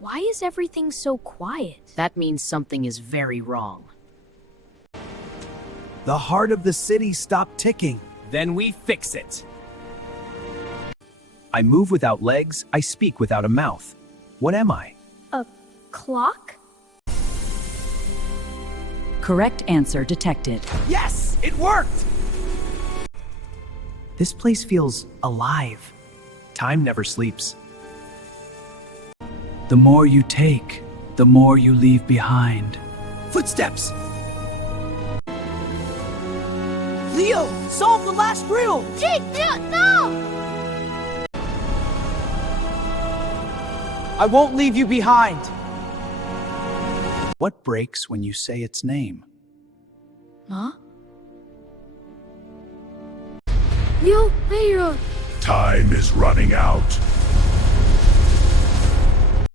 Why is everything so quiet? That means something is very wrong. The heart of the city stopped ticking. Then we fix it. I move without legs, I speak without a mouth. What am I? A clock? Correct answer detected. Yes, it worked! This place feels alive. Time never sleeps. The more you take, the more you leave behind. Footsteps! Leo, solve the last riddle! Jake, no! I won't leave you behind. What breaks when you say its name? Huh? Yo, Leo! Time is running out.